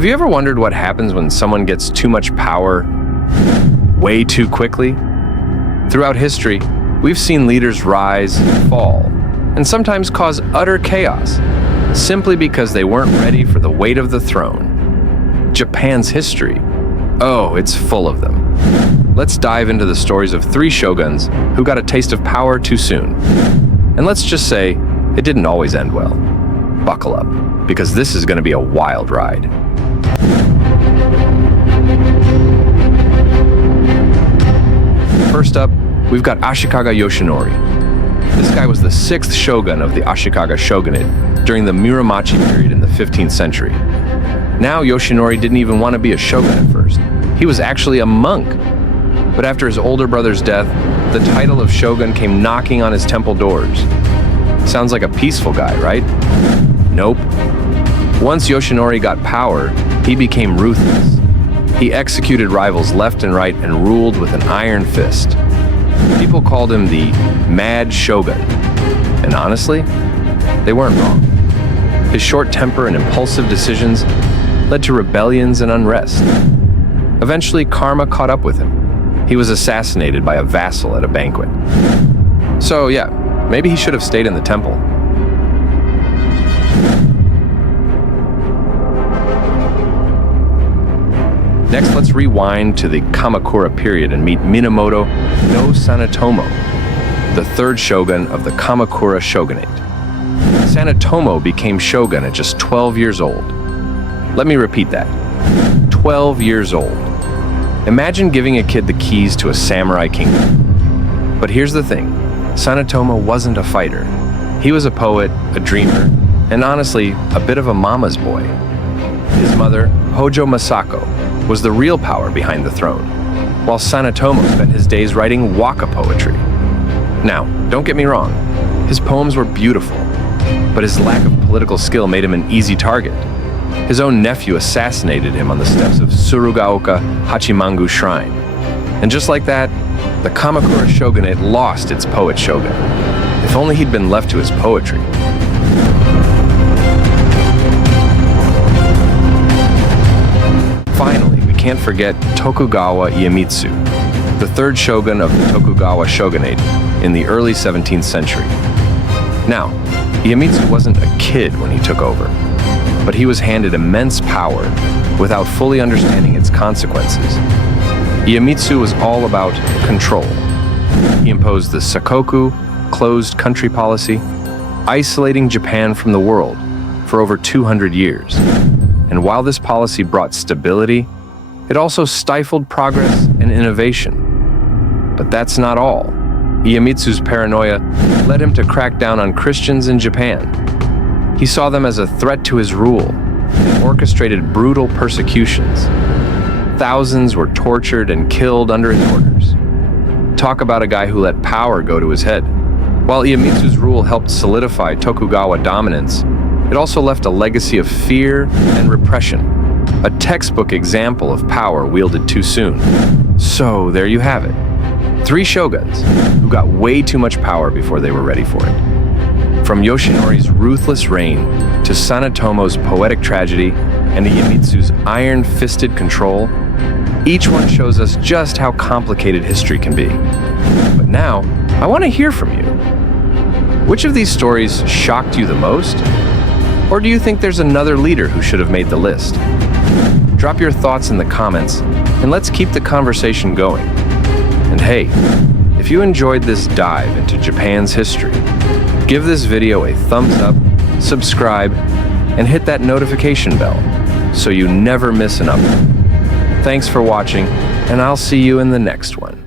Have you ever wondered what happens when someone gets too much power way too quickly? Throughout history, we've seen leaders rise and fall, and sometimes cause utter chaos, simply because they weren't ready for the weight of the throne. Japan's history, oh, it's full of them. Let's dive into the stories of 3 shoguns who got a taste of power too soon. And let's just say, it didn't always end well. Buckle up, because this is going to be a wild ride. First up, we've got Ashikaga Yoshinori. This guy was the 6th shogun of the Ashikaga shogunate during the Muromachi period in the 15th century. Now, Yoshinori didn't even want to be a shogun at first. He was actually a monk. But after his older brother's death, the title of shogun came knocking on his temple doors. Sounds like a peaceful guy, right? Nope. Once Yoshinori got power, he became ruthless. He executed rivals left and right and ruled with an iron fist. People called him the Mad Shogun. And honestly, they weren't wrong. His short temper and impulsive decisions led to rebellions and unrest. Eventually, karma caught up with him. He was assassinated by a vassal at a banquet. So yeah, maybe he should have stayed in the temple. Next, let's rewind to the Kamakura period and meet Minamoto no Sanetomo, the 3rd shogun of the Kamakura shogunate. Sanetomo became shogun at just 12 years old. Let me repeat that. 12 years old. Imagine giving a kid the keys to a samurai kingdom. But here's the thing, Sanetomo wasn't a fighter. He was a poet, a dreamer, and honestly, a bit of a mama's boy. His mother, Hojo Masako, was the real power behind the throne, while Sanetomo spent his days writing waka poetry. Now, don't get me wrong, his poems were beautiful, but his lack of political skill made him an easy target. His own nephew assassinated him on the steps of Tsurugaoka Hachimangu Shrine. And just like that, the Kamakura shogunate lost its poet shogun. If only he'd been left to his poetry. Finally, we can't forget Tokugawa Iemitsu, the 3rd shogun of the Tokugawa shogunate in the early 17th century. Now, Iemitsu wasn't a kid when he took over, but he was handed immense power without fully understanding its consequences. Iemitsu was all about control. He imposed the Sakoku, closed country policy, isolating Japan from the world for over 200 years. And while this policy brought stability, it also stifled progress and innovation. But that's not all. Iemitsu's paranoia led him to crack down on Christians in Japan. He saw them as a threat to his rule and orchestrated brutal persecutions. Thousands were tortured and killed under his orders. Talk about a guy who let power go to his head. While Iemitsu's rule helped solidify Tokugawa dominance, it also left a legacy of fear and repression, a textbook example of power wielded too soon. So there you have it. 3 shoguns who got way too much power before they were ready for it. From Yoshinori's ruthless reign to Sanetomo's poetic tragedy and Iemitsu's iron-fisted control, each one shows us just how complicated history can be. But now, I want to hear from you. Which of these stories shocked you the most? Or do you think there's another leader who should have made the list? Drop your thoughts in the comments, and let's keep the conversation going. And hey, if you enjoyed this dive into Japan's history, give this video a thumbs up, subscribe, and hit that notification bell so you never miss an upload. Thanks for watching, and I'll see you in the next one.